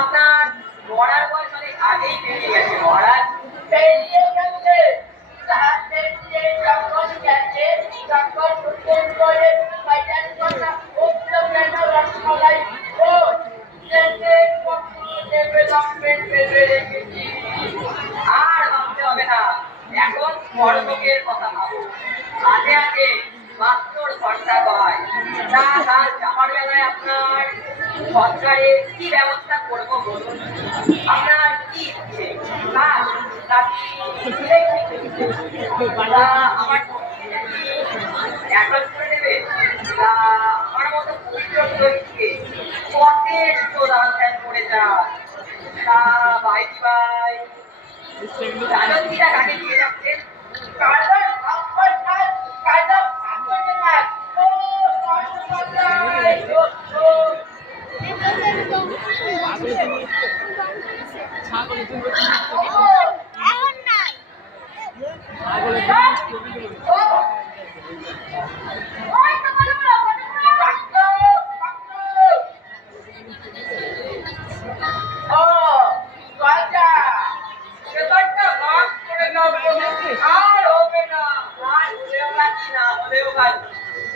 আপনার মরার বয়স অনেক আগেই বেরিয়ে গেছে মহারাজ। বেরিয়ে গেছে আর ভাবতে হবে না, এখন বড়লোকের কথা ভাবো। আগে আগে মাত্র খরচা হয় তা কাল যাওয়ার বেলায় আপনার সরকারের কি ব্যবস্থা করবো বলুন? আপনার কি ইচ্ছে কাজ নাকি আমার এখন করে দেবে? আমার মতো পবিত্র দৈত্যকে যথেষ্ট দাম করে যান। তা ভাই ভাই রাজনীতিটা কাকে দিয়ে যাচ্ছেন?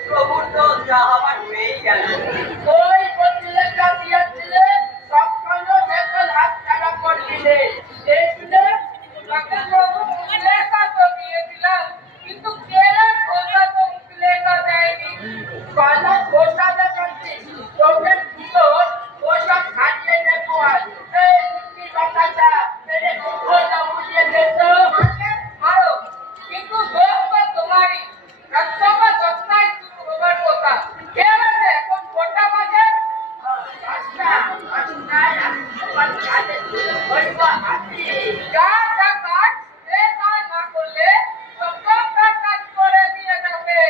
প্রভুর তো যা হবার হয়েই গেল। ওই পত্রিকা দিয়েছিলে সবখানে বেতন হাত টাকা করছিলে দেখলে তাকে প্রভু লেখা তো দিয়েছিলাম, কিন্তু কেরা খোসা তো লেখা দেয়নি। কলা খোসা দেখাচ্ছি তোকে ভিতর খোসা খাটিয়ে নেবো। আর এই মুক্তি বাচ্চাটা মেরে খোসা উঠিয়ে দিত মারো, কিন্তু দোষ তো তোমারই। রাজসভা দশটায় শুরু হবার কথা, কেরাতে এখন কটা বাজে? না করলে কাজ করে দিয়ে যাবে,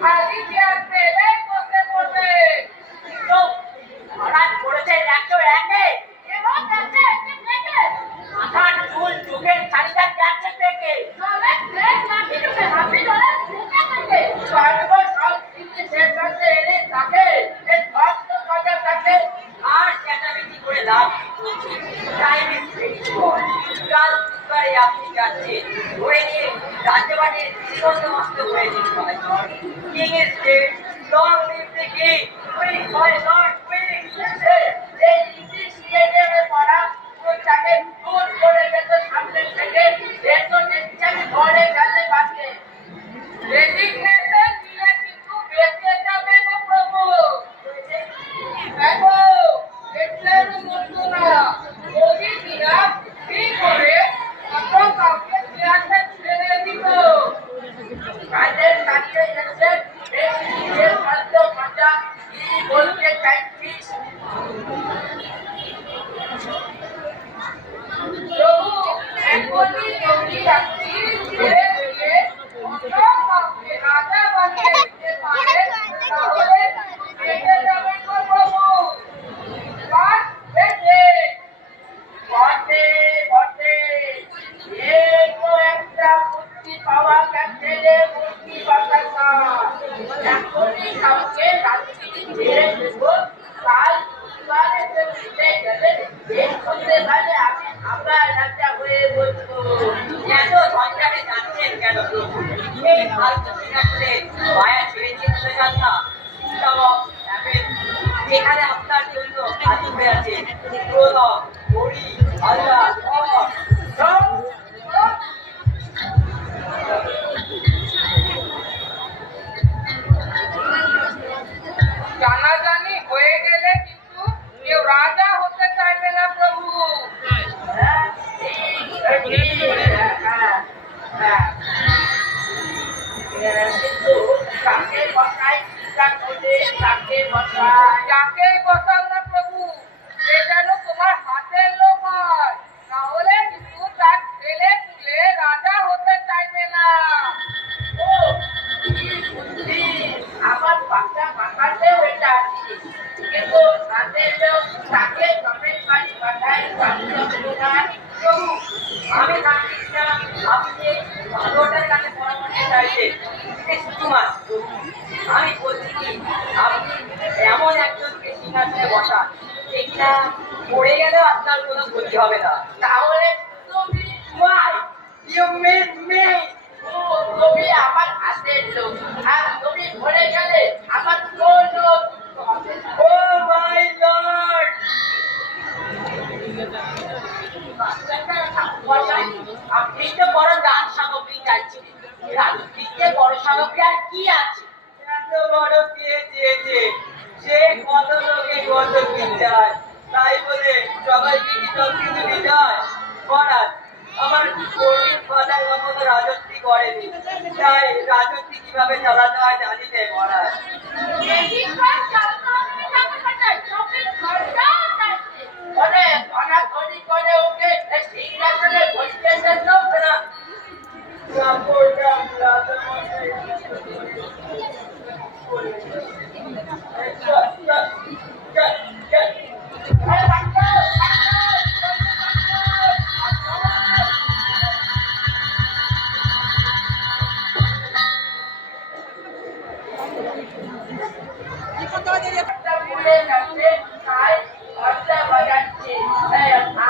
খালি চেয়ার পেলে বসে পড়বে। হঠাৎ করেছে একশো একে মাথার চুল চোখের খালিটা যাচ্ছে থেকে আর চেঁচামেচি করে লাভ আপনি যাচ্ছেন ধরে নিয়ে রাজ্যবাটের শ্রীবন্ধ হয়ে দিতে হয়। King is dead, long live the king, we হয় নট উই। এই ইংলিশ মিডিয়ামে পড়া তাকে দূর করে যেত সামনে থেকে, এত নিশ্চয় ঘরে গেলে বাঁচে। রেজিগনেশন দিলে কিন্তু বেঁচে যাবে গো প্রভু। দেখো দেখলেন বন্ধুরা, যদি কিনা ঠিক করে তখন কাউকে চেয়ারটা ছেড়ে দিত। কাজের কাজে এসে নিজের খাদ্য ভাষা কি বলতে চাইছিস প্রভু? এখনই এমনি রাখছি ধীরে ধীরে অন্য কাউকে রাজা বানিয়ে দিতে পারে, তাহলে বেঁচে যাবে গো প্রভু। কাজ বেঁচে বটে বটে, এই তো একটা মুক্তি পাওয়া গেছে রে মুক্তি বাঁচাতা। এখনই কাউকে রাত্রি ছেড়ে দেবো, কাল দুবারে দিতে গেলে এই করতে পারে আমি আবার রাজা হয়ে বসবো। এত ঝঞ্ঝাটে যাচ্ছেন কেন প্রভু? এই ফালতু করে মায়া ছেড়ে দিয়ে চলে যান এখানে আপনার জন্য হাজির আছে প্রণব, হরি, আল্লাহ, জানাজানি হয়ে গেলে কিন্তু কেউ রাজা হতে চাইবে না প্রভু। হ্যাঁ, কিন্তু তাকে বসাই তাকে বসাও না প্রভু, সে যেন তোমার হাতের লোক হয়, তাহলে কিন্তু তার ছেলে পুলে রাজা হতে চাইবে না। ও কি বুদ্ধি, আমার বাচ্চা বাঁচাতেও এটা আছে, কিন্তু হাতের লোক তাকে জমের বাড়ি পাঠায় প্রভু। আমি থাকি না, আপনি ভালোটার কাছে পরামর্শ চাইছেন। আমি বলছি কি, আপনি এমন একজনকে সিংহাসনে বসান, এটা পড়ে গেলেও আপনার কোনো ক্ষতি হবে না। তাহলে তুমি why you made me, তুমি আমার হাতের লোক, আর তুমি ভরে গেলে আমার কোনো হবে না। ও মাই লর্ড, আপনি তো বড় দান সামগ্রী চাইছেন, রাজনীতিতে বড় সামগ্রী আর কি আছে? এত বড় কে চেয়েছে, সে কত লোকে কত কি চায়, তাই বলে সবাইকে কি সব কিছু দিতে হয়? মহারাজ, আমার কর্মীর ফাদার কখনো রাজত্বী করেনি, তাই রাজত্বী কিভাবে চালাতে হয় জানি না মহারাজ।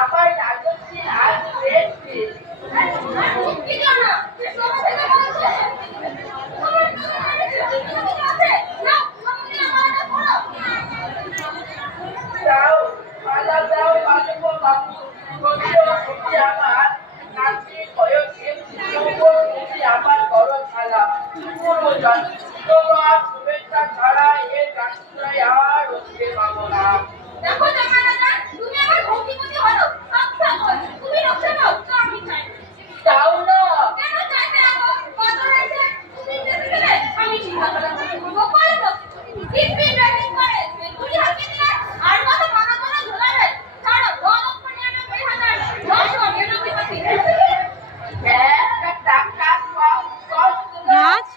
আবার রাজস্বী হাত রয়েছে। দাও মালা দাও বালক বাবু, তুমি আমার নাতি বয়সে তুমি আমার বড় খালা, পুরোজন তোমার শুভেচ্ছা ছাড়া এ যাত্রায় আর হতে পাবো না। দেখো তুমি আমার ভক্তিপতি হলো, তুমি রক্ষা দাও, তো আমি চাই। দাও না, কেন চাইতে আগো? কত রয়েছে তুমি যেতে গেলে আমি সিংহাসনে বসে পড়বো, করে তো দিব্যি ড্রাইভিং করে তুমি হাতে দিলে আর কত মানা করে ঝোলাবে। ছাড়ো, 9,99,000 টাকা কত গাছ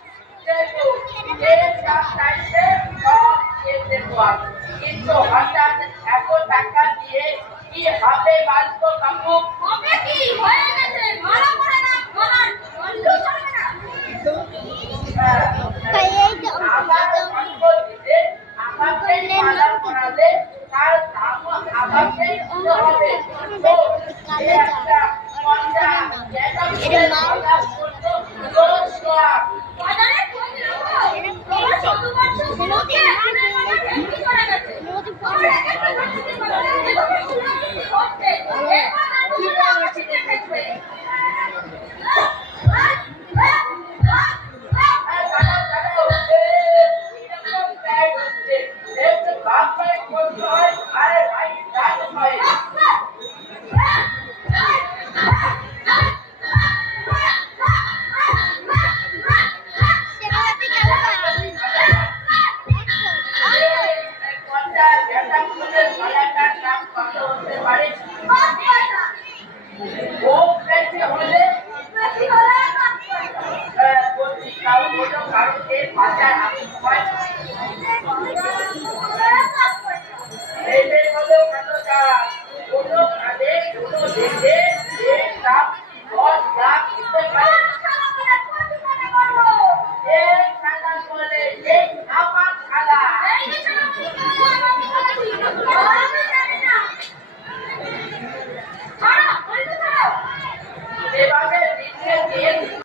কিন্তু হঠাৎ এত টাকা দিয়ে কি হবে বাঁচবো কাকু? হবে কি হয়ে গেছে, মারা পড়ে না, গলার বন্ধু চলবে না। আবার সম্পদ দিলে আমাকেই মালা পরালে তার দাম আমাকেই দিতে হবে। তো একটা পয়সা যেটা মালা করতো বাজারে খোঁজ রাখো, তোমার 14 বছর লোকে আনার মানে ভেঙে করে গেছে। তোমার একটা ঘাটতে বলে হচ্ছে এবার আমি আমার সাথে থাকবে। কারণ বাজার